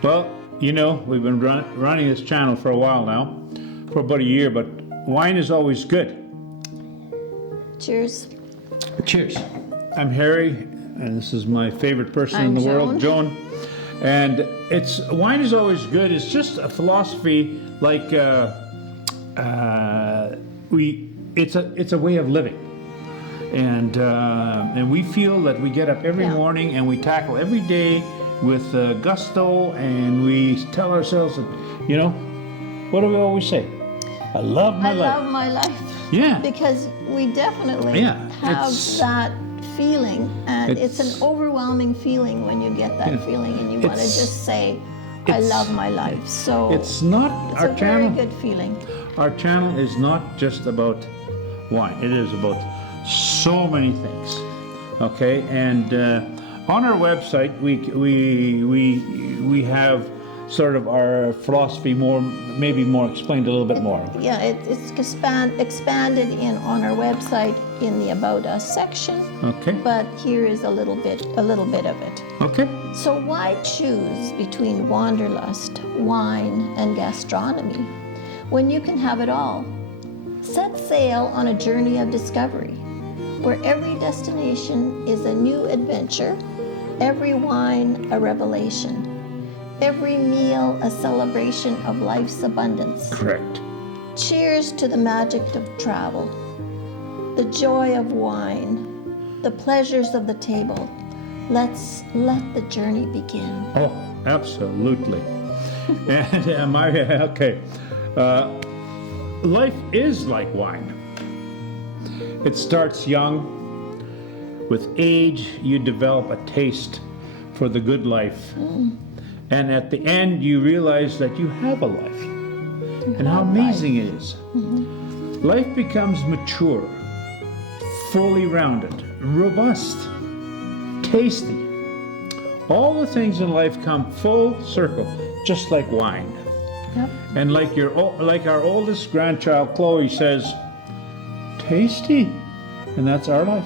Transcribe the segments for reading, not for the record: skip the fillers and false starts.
Well, you know, we've been running this channel for a while now, for about a year, but wine is always good. Cheers. Cheers. I'm Harry, and this is my favorite person in the world, Joan. And wine is always good. It's just a philosophy, like it's a way of living, and we feel that we get up every morning and we tackle every day with gusto, and we tell ourselves that, you know, what do we always say? I love my life. I love my life. Yeah. Because we definitely have that feeling, and it's an overwhelming feeling when you get that feeling and you want to just say, I love my life. So it's not our channel. It's a very good feeling. Our channel is not just about wine. It is about so many things. Okay, and on our website we have sort of our philosophy maybe more explained a little bit more. Yeah, it's expanded on our website in the About Us section. Okay. But here is a little bit of it. Okay. So why choose between wanderlust, wine, and gastronomy when you can have it all? Set sail on a journey of discovery, where every destination is a new adventure, every wine a revelation, every meal a celebration of life's abundance. Correct. Cheers to the magic of travel, the joy of wine, the pleasures of the table. Let's let the journey begin. Oh, absolutely. And life is like wine. It starts young. With age, you develop a taste for the good life. And at the end, you realize that you have a life. And how amazing it is. Life becomes mature, fully rounded, robust, tasty. All the things in life come full circle, just like wine. Yep. And like our oldest grandchild, Chloe, says, tasty. And that's our life.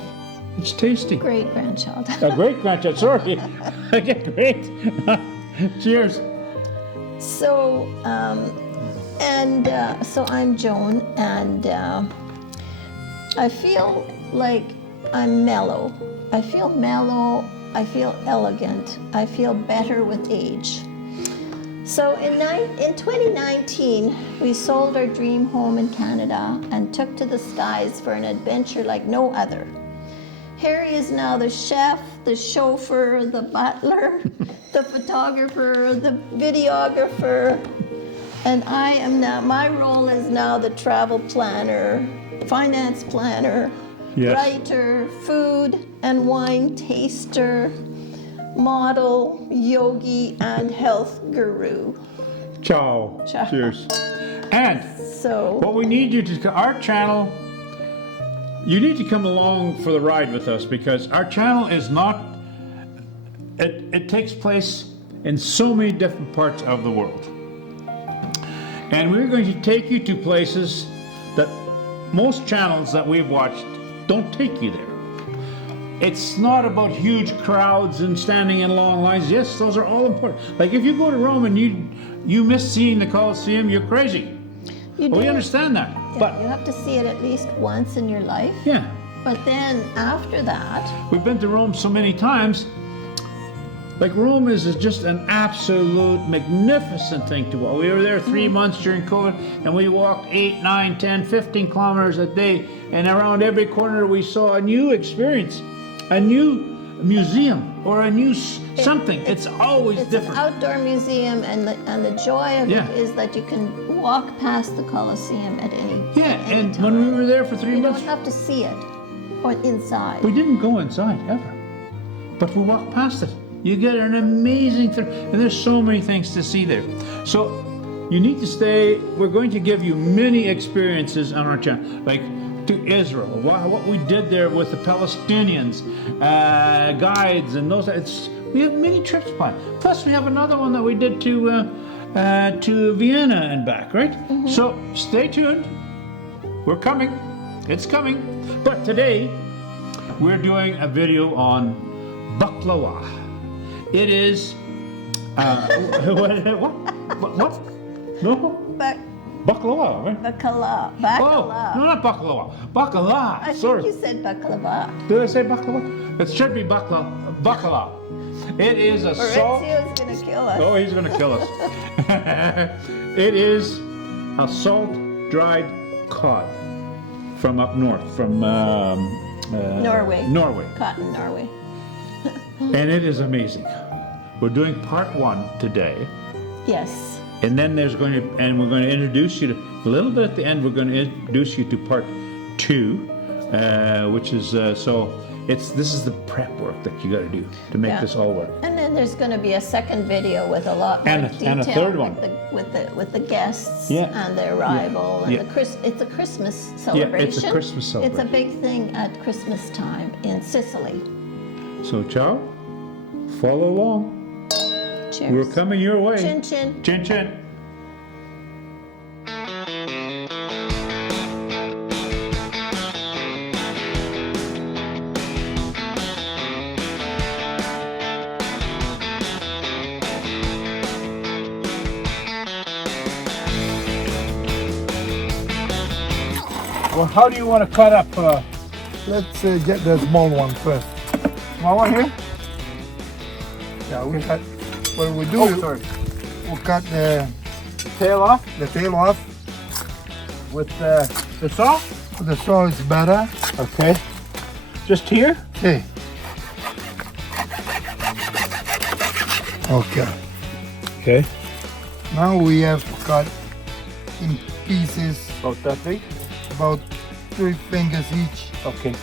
It's tasty. Great grandchild. A great grandchild, sorry. Okay, great. Cheers. So, so I'm Joan, and I feel like I'm mellow. I feel mellow, I feel elegant, I feel better with age. So in 2019, we sold our dream home in Canada and took to the skies for an adventure like no other. Harry is now the chef, the chauffeur, the butler, the photographer, the videographer, and my role is now the travel planner, finance planner, writer, food and wine taster, model, yogi, and health guru. Ciao. Ciao. Cheers. And so, what we need you to, our channel, you need to come along for the ride with us, because our channel is not, it takes place in so many different parts of the world. And we're going to take you to places that most channels that we've watched don't take you there. It's not about huge crowds and standing in long lines. Yes, those are all important. Like if you go to Rome and you miss seeing the Colosseum, you're crazy. We understand that. Yeah, but you have to see it at least once in your life. Yeah. But then after that, we've been to Rome so many times. Like Rome is just an absolute magnificent thing to walk. We were there 3 months during COVID, and we walked 8, 9, 10, 15 kilometers a day, and around every corner we saw a new experience, a new museum or a new something. It's always different. It's an outdoor museum, and the joy of it is that you can walk past the Colosseum at any and time. when we were there for 3 months, you don't have to see it or inside. We didn't go inside ever, but we walked past it. You get an amazing thing, and there's so many things to see there. So you need to stay. We're going to give you many experiences on our channel, like to Israel, what we did there with the Palestinians, guides, and those. We have many trips planned. Plus, we have another one that we did to Vienna and back, right? So stay tuned. We're coming. It's coming. But today, we're doing a video on baccalà. It is, what? No? Baccalà, right? Baccalà. Oh, Baccalà. no, not baccalà. Baccalà. I Sorry. think you said baccalà. Did I say baccalà? It should be baccalà. It is a salt. Maurizio's gonna kill us. Oh, he's gonna kill us. It is a salt-dried cod from up north, from Norway. Norway, Cotton, Norway. and it is amazing. We're doing part 1 today, Yes. and then we're going to introduce you to a little bit at the end. We're going to introduce you to part 2, which is this is the prep work that you got to do to make this all work. And then there's going to be a second video with a lot more detail. And a third one. With the guests and their arrival and it's a Christmas celebration. Yeah, it's a Christmas celebration. It's a big thing at Christmas time in Sicily. So, ciao. Follow along. Cheers. We're coming your way. Chin chin. Chin chin. Well, how do you want to cut up? Let's get the small one first. Small one here? Yeah, we cut. What we do? We'll cut the Tail off tail off. with the saw? The saw is better. Okay. Just here? Okay. Okay. Okay. Now we have to cut in pieces, About that big? about 3 fingers each. Okay.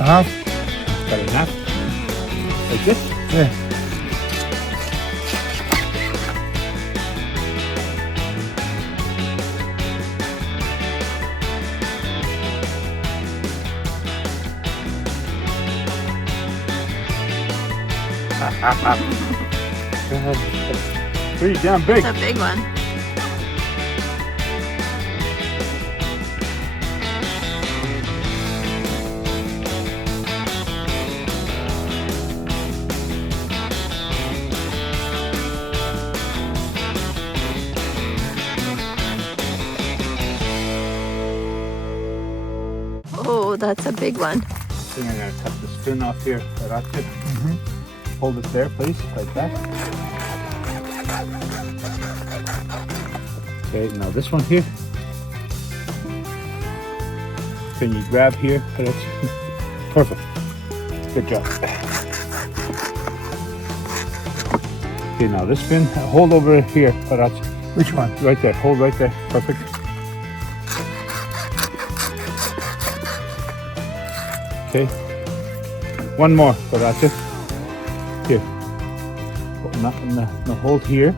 Half. Cut it in half. Like this? Yeah. Pretty damn big. It's a big one. Oh, that's a big one. I think I'm going to cut the fin off here. That's it. Hold it there, please, like that. Okay, now this one here. Can you grab here? Perfect. Good job. Okay, now this fin, hold over here. Which one? Right there. Hold right there. Perfect. Okay. One more. Here. No, hold here.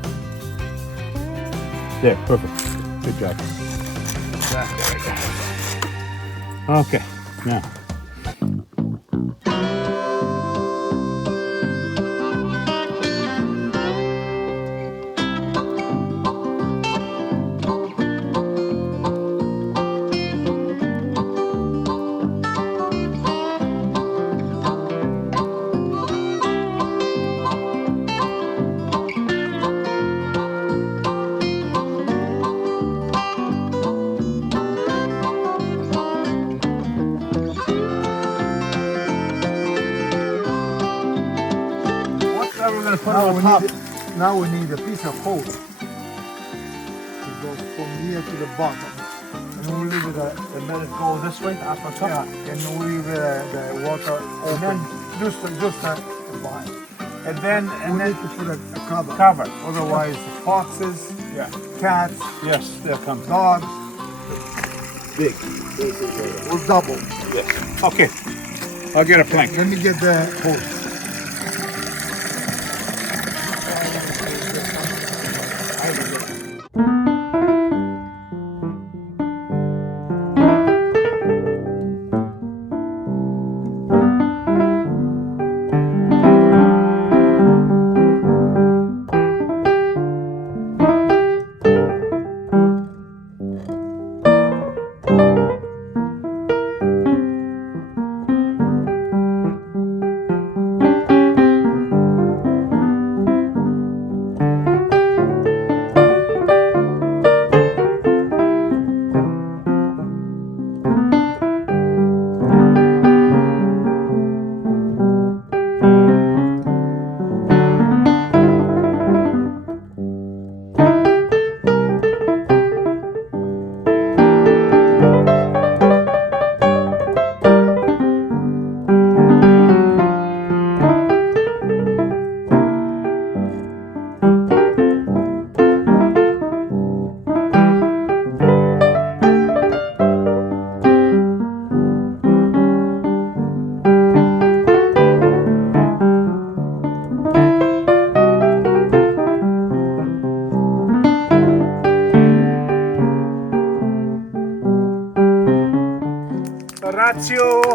There. Perfect. Good job. There we go. Okay. Now. Now we need a piece of hose to go from here to the bottom. And we'll leave it let it go this way after yeah, and we'll leave the water open. Just behind. And then We need to put a cover. cover. Otherwise, foxes, Yeah. cats, Yes, there comes. dogs Big. will double. Yes. Okay. I'll get a plank. Let me get the hose.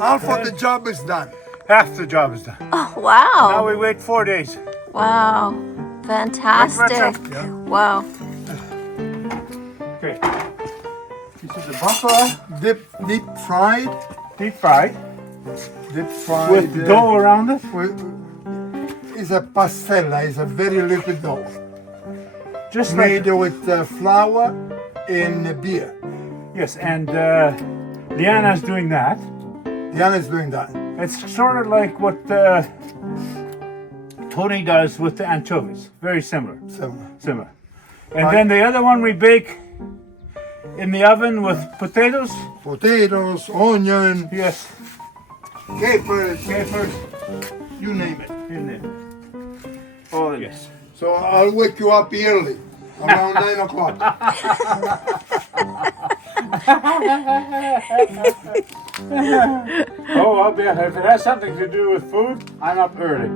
Half of the job is done. Half the job is done. Oh, wow. Now we wait 4 days. Wow. Fantastic. Yeah. Wow. Okay. This is the baccalà, Deep fried. deep fried, Deep fried. with dough around it. It's a pastella. It's a very liquid dough. Just like, Made with flour and beer. yes, and Liana's doing that. Diana's doing that. It's sort of like what Tony does with the anchovies. Very similar. So, And then the other one we bake in the oven with potatoes. potatoes, onion, Yes, capers, capers, you name it. in there. All in yes. So I'll wake you up early, around 9 o'clock. Oh, I'll be. If it has something to do with food, I'm up early.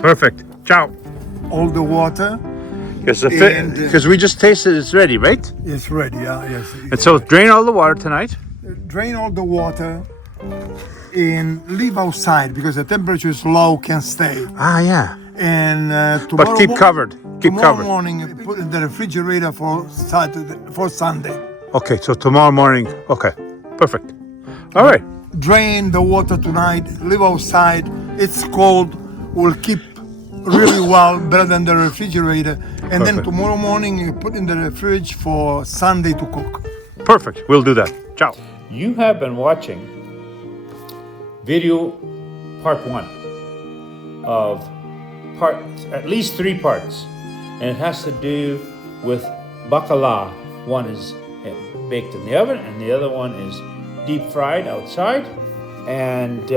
Perfect. Ciao. All the water Yes, And, because we just tasted it's ready, right? is ready. Yes. And so drain all the water tonight. Drain all the water and leave outside because the temperature is low, can stay. Ah, yeah. And tomorrow But keep covered. Keep tomorrow covered. morning, you put in the refrigerator for Sunday. Okay, so tomorrow morning. Okay, perfect. All right. Drain the water tonight. Leave outside. It's cold. Will keep really well, better than the refrigerator. And then Perfect. tomorrow morning, you put in the fridge for Sunday to cook. Perfect. We'll do that. Ciao. You have been watching video part 1 of at least 3 parts, and it has to do with baccalà. One is baked in the oven, and the other one is deep fried outside. And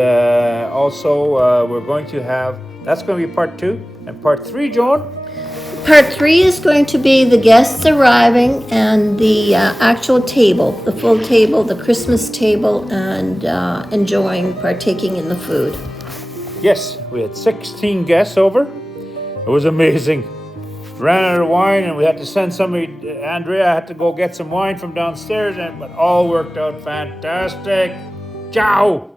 also, we're going to have, that's going to be part 2, and part 3, Joan. Part 3 is going to be the guests arriving and the actual table, the full table, the Christmas table, and partaking in the food. Yes, we had 16 guests over. It was amazing. Ran out of wine and we had to send somebody, Andrea had to go get some wine from downstairs, but all worked out fantastic. Ciao!